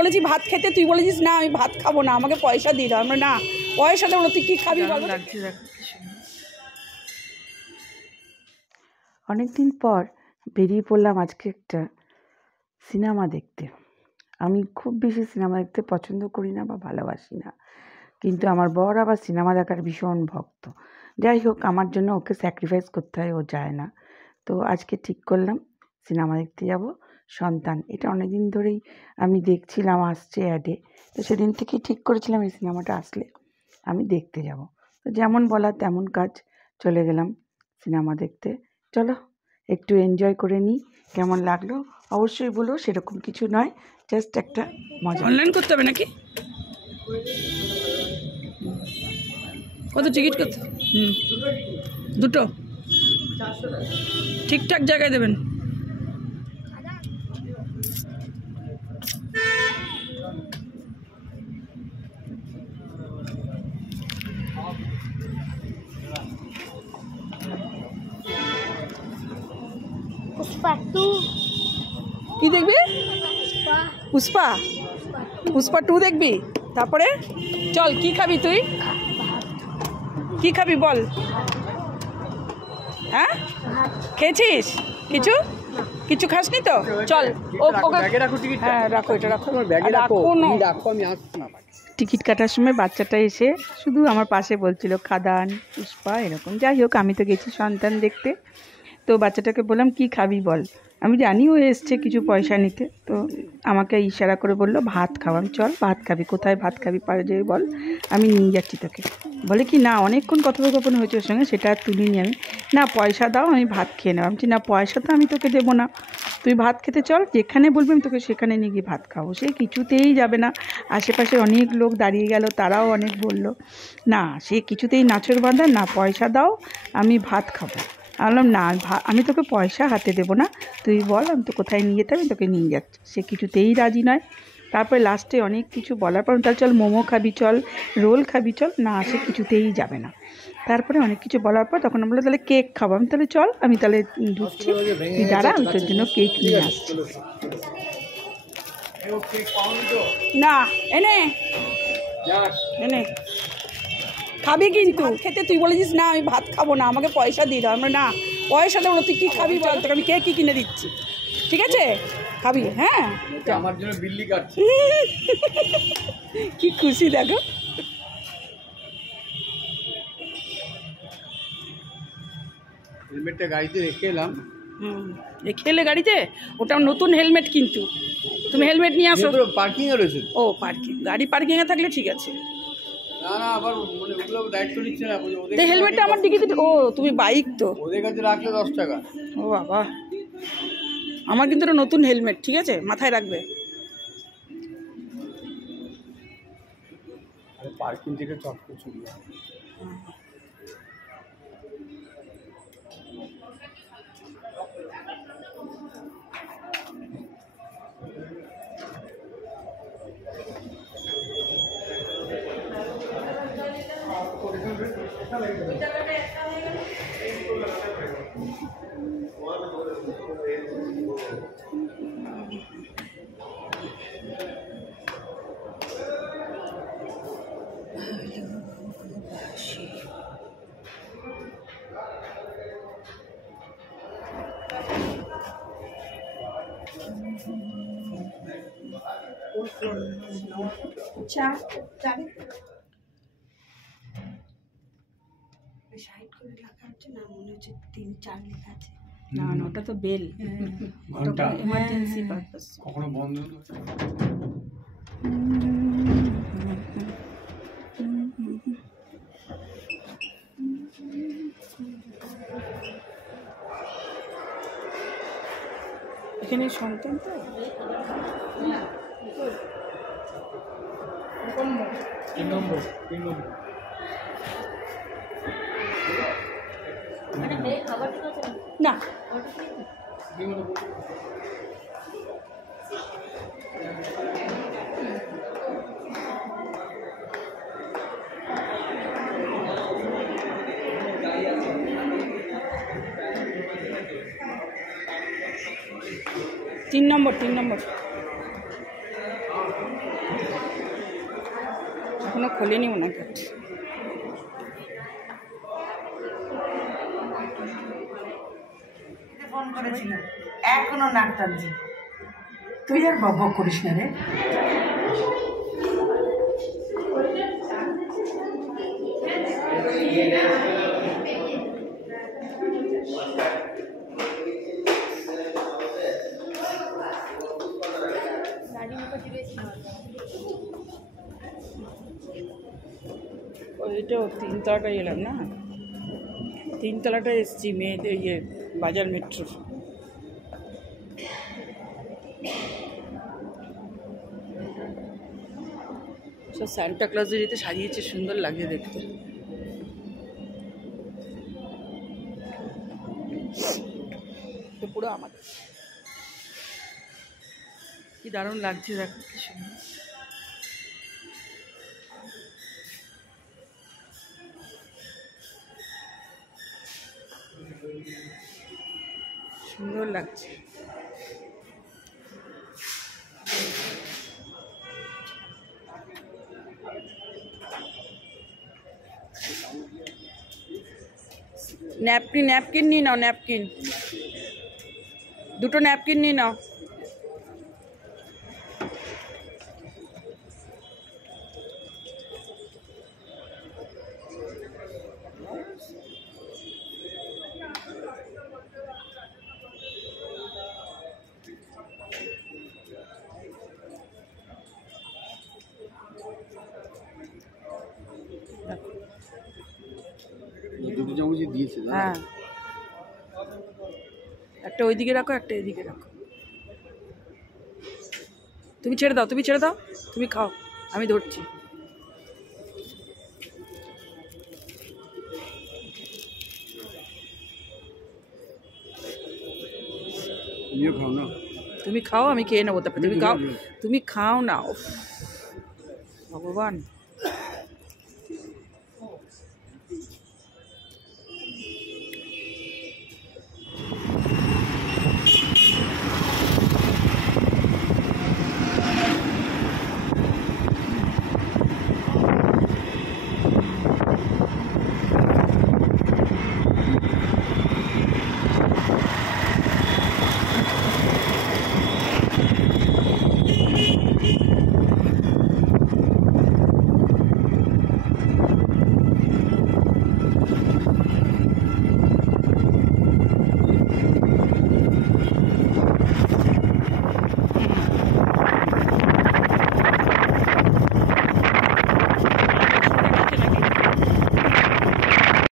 বলেছি ভাত খেতে, তুই বলেছিস না আমি ভাত খাবো না, আমাকে পয়সা দিয়ে দাও। আমরা না পয়সা দেবো না, তুই কী খাবি বল। অনেকদিন পর বেরিয়ে পড়লাম আজকে একটা সিনেমা দেখতে। আমি খুব বেশি সিনেমা দেখতে পছন্দ করি না বা ভালোবাসি না, কিন্তু আমার বর আবার সিনেমা দেখার ভীষণ ভক্ত। যাই হোক, আমার জন্য ওকে স্যাক্রিফাইস করতে হয়, ও যায় না। তো আজকে ঠিক করলাম সিনেমা দেখতে যাব সন্তান। এটা অনেকদিন ধরেই আমি দেখছিলাম, আসছে অ্যাডে। তো সেদিন থেকেই ঠিক করেছিলাম এই সিনেমাটা আসলে আমি দেখতে যাব। তো যেমন বলা তেমন কাজ, চলে গেলাম সিনেমা দেখতে। চলো একটু এনজয় করে নিই, কেমন লাগলো অবশ্যই বলো। সেরকম কিছু নয়, জাস্ট একটা মজা। অনলাইন করতে হবে নাকি? কত টিকিট করতে? দুটো ঠিকঠাক জায়গায় দেবেন। पुष्पा 2 কি দেখবি? পুষ্পা 2 দেখবি? তারপরে চল, কি খাবি তুই? কি খাবি বল? হ্যাঁ, খেয়েছিস কিছু? কিছু খাসনি তো? চল হ্যাঁ রাখো, এটা রাখো, আমি আসছি। টিকিট কাটার সময় বাচ্চাটা এসে শুধু আমার পাশে বলছিল খাদান পুষ্পা এরকম। যাই হোক, আমি তো গেছি সন্তান দেখতে। তো বাচ্চাটাকে বললাম কি খাবি বল। আমি জানি ও এসছে কিছু পয়সা নিতে, তো আমাকে ইশারা করে বলল ভাত খাওয়াম, চল ভাত খাবি, কোথায় ভাত খাবি পারে যে বল, আমি নিয়ে যাচ্ছি তোকে। বলে কি না, অনেকক্ষণ কথোপকথন হয়েছে ওর সঙ্গে, সেটা আর তুলিনি আমি। না পয়সা দাও, আমি ভাত খেয়ে নেব। আমি না পয়সা তো আমি তোকে দেবো না, তুই ভাত খেতে চল, যেখানে বলবি আমি তোকে সেখানে নিয়ে গিয়ে ভাত খাবো। সে কিছুতেই যাবে না। আশেপাশে অনেক লোক দাঁড়িয়ে গেল, তারাও অনেক বলল, না সে কিছুতেই নাছোড় বাঁধা, না পয়সা দাও আমি ভাত খাবো। আমি বললাম না, আমি তোকে পয়সা হাতে দেবো না, তুই বল আমি তো কোথায় নিয়ে যেতে, আমি তোকে নিয়ে যাচ্ছি। সে কিছুতেই রাজি নয়। তারপরে লাস্টে অনেক কিছু বলার পর তাহলে চল মোমো খাবি, চল রোল খাবি, চল, না সে কিছুতেই যাবে না। তারপরে অনেক কিছু বলার পর তখন বললো তাহলে কেক খাবো। আমি তাহলে চল, আমি তাহলে ঢুকছি, তুই দাঁড়া, আমি তোর জন্য কেক নিয়ে আসছি। না এনে এনে খাবি, কিন্তু খেতে তুই বলেছিস না আমি ভাত খাবো না, আমাকে পয়সা দিয়ে দাও। আমরা না পয়সা দেবো না, তুই কী খাবি বল, তোকে আমি কেক কিনে দিচ্ছি, ঠিক আছে খাবি? হ্যাঁ, আমার জন্য বিল্লি কাটছে। কি খুশি দেখো। হেলমেটটা গাড়িতে রেখে এলাম। রেখে এলে গাড়িতে? ওটা নতুন হেলমেট, কিন্তু তুমি হেলমেট নিয়ে আসো। পার্কিংয়ে রয়েছে। ও পার্কিং, গাড়ি পার্কিংয়ে থাকলে ঠিক আছে। না না, আবার মানে ওগুলো দায়িত্ব নিচ্ছে না। তো হেলমেটটা আমার ডিকিতে, ও তুমি বাইক তো, ওদের কাছে রাখলে 10 টাকা। ও বাবা, আমার কিন্তু এটা নতুন হেলমেট, ঠিক আছে মাথায় রাখবে। আরে পার্কিং থেকে চট করে চলে যায়। না না, ওটা তো বেল, ঘন্টা এমার্জেন্সি পারপাস। কখনো বন্ধ। এখানে সন্তান তো 3 নম্বর। না তিন নম্বর এখনো খোলেনি ওনাকে। ফোন করেছিলাম, এখনো নাক টানছে। তুই আর বক বক করিস না রে। ওইটাও 3তলাটায় এলাম না, 3তলাটায় এসছি মেয়েদের ইয়ে বাজার মেট্রো। সব সান্টা ক্লজের যেতে সাজিয়েছে, সুন্দর লাগছে দেখতে। তো পুরো আমাদের কি দারুণ লাগছে, দেখো কি সুন্দর। সুন্দর লাগছে। ন্যাপকিন ন্যাপকিন নিয়ে নাও, ন্যাপকিন দুটো ন্যাপকিন নিয়ে নাও। দুটো চামচই দিয়েছে। হ্যাঁ, একটা ওইদিকে রাখো, একটা এদিকে রাখো। তুমি ছেড়ে দাও, তুমি ছেড়ে দাও, তুমি খাও, আমি ধরছি। তুমিও খাও না। তুমি খাও, আমি খেয়ে নেবো, তারপরে তুমি খাও, তুমি খাও না। উফ, ভগবান।